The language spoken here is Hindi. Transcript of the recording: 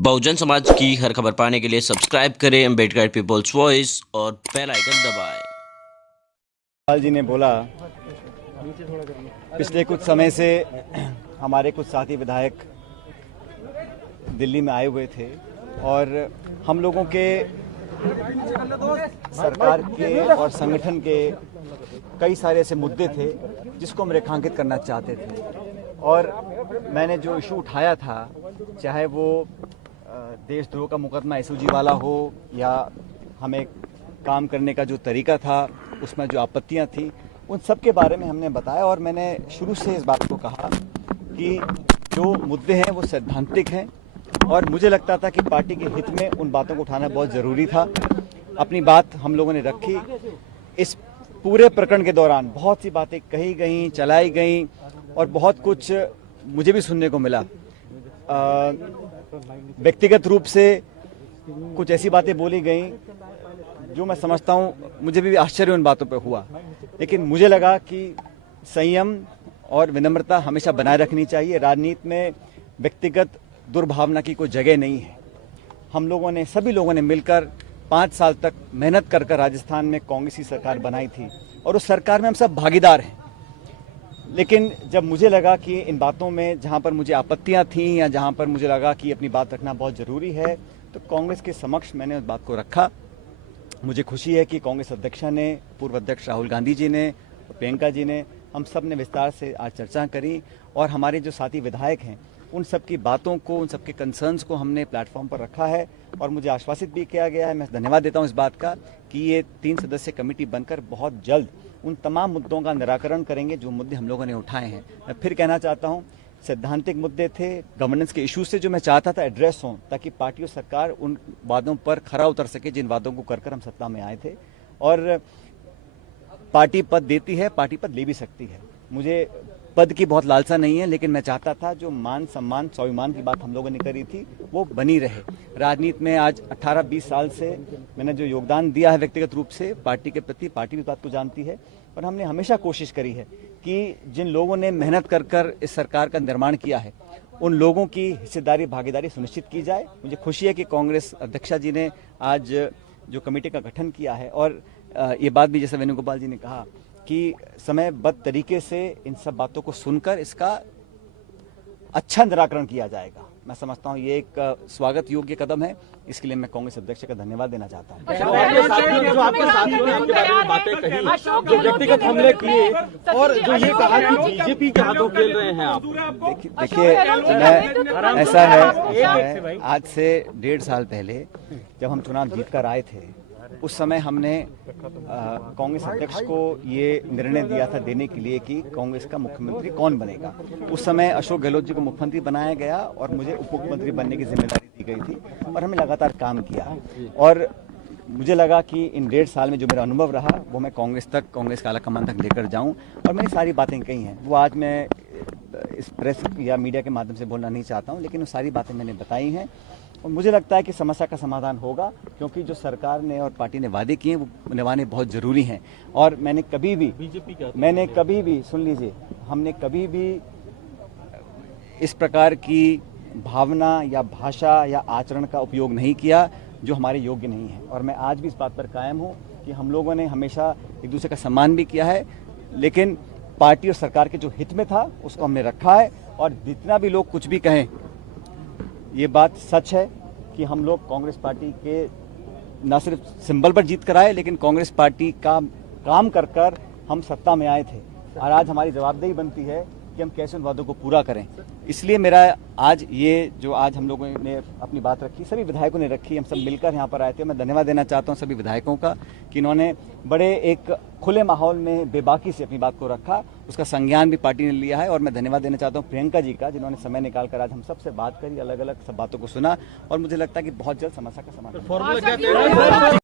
बहुजन समाज की हर खबर पाने के लिए सब्सक्राइब करें अम्बेडकर पीपल्स वॉइस और बेल आइकन दबाएं। लाल जी ने बोला, पिछले कुछ समय से हमारे कुछ साथी विधायक दिल्ली में आए हुए थे और हम लोगों के सरकार के और संगठन के कई सारे ऐसे मुद्दे थे जिसको हम रेखांकित करना चाहते थे। और मैंने जो इशू उठाया था, चाहे वो देशद्रोह का मुकदमा एसओजी वाला हो या हमें काम करने का जो तरीका था उसमें जो आपत्तियां थी, उन सब के बारे में हमने बताया। और मैंने शुरू से इस बात को कहा कि जो मुद्दे हैं वो सैद्धांतिक हैं और मुझे लगता था कि पार्टी के हित में उन बातों को उठाना बहुत ज़रूरी था। अपनी बात हम लोगों ने रखी। इस पूरे प्रकरण के दौरान बहुत सी बातें कही गई, चलाई गई और बहुत कुछ मुझे भी सुनने को मिला। व्यक्तिगत रूप से कुछ ऐसी बातें बोली गई जो मैं समझता हूँ मुझे भी आश्चर्य उन बातों पर हुआ, लेकिन मुझे लगा कि संयम और विनम्रता हमेशा बनाए रखनी चाहिए। राजनीति में व्यक्तिगत दुर्भावना की कोई जगह नहीं है। हम लोगों ने, सभी लोगों ने मिलकर 5 साल तक मेहनत कर राजस्थान में कांग्रेस की सरकार बनाई थी और उस सरकार में हम सब भागीदार हैं। लेकिन जब मुझे लगा कि इन बातों में जहां पर मुझे आपत्तियां थीं या जहां पर मुझे लगा कि अपनी बात रखना बहुत ज़रूरी है, तो कांग्रेस के समक्ष मैंने उस बात को रखा। मुझे खुशी है कि कांग्रेस अध्यक्षा ने, पूर्व अध्यक्ष राहुल गांधी जी ने, प्रियंका जी ने, हम सब ने विस्तार से आज चर्चा करी और हमारे जो साथी विधायक हैं उन सब की बातों को, उन सब के कंसर्न्स को हमने प्लेटफॉर्म पर रखा है और मुझे आश्वासित भी किया गया है। मैं धन्यवाद देता हूं इस बात का कि ये 3 सदस्यीय कमेटी बनकर बहुत जल्द उन तमाम मुद्दों का निराकरण करेंगे जो मुद्दे हम लोगों ने उठाए हैं। मैं फिर कहना चाहता हूं, सैद्धांतिक मुद्दे थे, गवर्नेंस के इश्यूज से जो मैं चाहता था एड्रेस हों, ताकि पार्टी और सरकार उन वादों पर खरा उतर सके जिन वादों को कर हम सत्ता में आए थे। और पार्टी पद देती है, पार्टी पद ले भी सकती है। मुझे पद की बहुत लालसा नहीं है, लेकिन मैं चाहता था जो मान सम्मान स्वाभिमान की बात हम लोगों ने करी थी वो बनी रहे। राजनीति में आज 18-20 साल से मैंने जो योगदान दिया है व्यक्तिगत रूप से पार्टी के प्रति, पार्टी भी बात को जानती है और हमने हमेशा कोशिश करी है कि जिन लोगों ने मेहनत कर इस सरकार का निर्माण किया है उन लोगों की हिस्सेदारी, भागीदारी सुनिश्चित की जाए। मुझे खुशी है कि कांग्रेस अध्यक्षा जी ने आज जो कमेटी का गठन किया है और ये बात भी जैसे वेणुगोपाल जी ने कहा कि समयबद्ध तरीके से इन सब बातों को सुनकर इसका अच्छा निराकरण किया जाएगा। मैं समझता हूं ये एक स्वागत योग्य कदम है। इसके लिए मैं कांग्रेस अध्यक्ष का धन्यवाद देना चाहता हूं। जो आपके साथियों ने आपके बारे में बातें कही, जो व्यक्तिगत हमले किए और जो ये कहा कि बीजेपी के हाथों खेल रहे हैं आप, देखिए मैं ऐसा है, आज से 1.5 साल पहले जब हम चुनाव जीतकर आए थे उस समय हमने कांग्रेस अध्यक्ष को ये निर्णय दिया था देने के लिए कि कांग्रेस का मुख्यमंत्री कौन बनेगा। उस समय अशोक गहलोत जी को मुख्यमंत्री बनाया गया और मुझे उप मुख्यमंत्री बनने की जिम्मेदारी दी गई थी और हमने लगातार काम किया। और मुझे लगा कि इन 1.5 साल में जो मेरा अनुभव रहा वो मैं कांग्रेस तक, कांग्रेस का आलाकमान तक लेकर जाऊँ। और मैंने सारी बातें कही हैं, वो आज मैं इस प्रेस या मीडिया के माध्यम से बोलना नहीं चाहता हूँ, लेकिन वो सारी बातें मैंने बताई हैं और मुझे लगता है कि समस्या का समाधान होगा, क्योंकि जो सरकार ने और पार्टी ने वादे किए हैं वो निभाने बहुत ज़रूरी हैं। और मैंने कभी भी सुन लीजिए, हमने कभी भी इस प्रकार की भावना या भाषा या आचरण का उपयोग नहीं किया जो हमारे योग्य नहीं है। और मैं आज भी इस बात पर कायम हूँ कि हम लोगों ने हमेशा एक दूसरे का सम्मान भी किया है, लेकिन पार्टी और सरकार के जो हित में था उसको हमने रखा है। और जितना भी लोग कुछ भी कहें, ये बात सच है कि हम लोग कांग्रेस पार्टी के न सिर्फ सिंबल पर जीत कर आए, लेकिन कांग्रेस पार्टी का काम कर हम सत्ता में आए थे और आज हमारी जवाबदेही बनती है कि हम कैसे उन वादों को पूरा करें। इसलिए मेरा आज ये जो आज हम लोगों ने अपनी बात रखी, सभी विधायकों ने रखी, हम सब मिलकर यहाँ पर आए थे। मैं धन्यवाद देना चाहता हूँ सभी विधायकों का कि इन्होंने बड़े एक खुले माहौल में बेबाकी से अपनी बात को रखा, उसका संज्ञान भी पार्टी ने लिया है। और मैं धन्यवाद देना चाहता हूँ प्रियंका जी का, जिन्होंने समय निकालकर आज हम सबसे बात करी, अलग अलग सब बातों को सुना और मुझे लगता है कि बहुत जल्द समस्या का समाधान।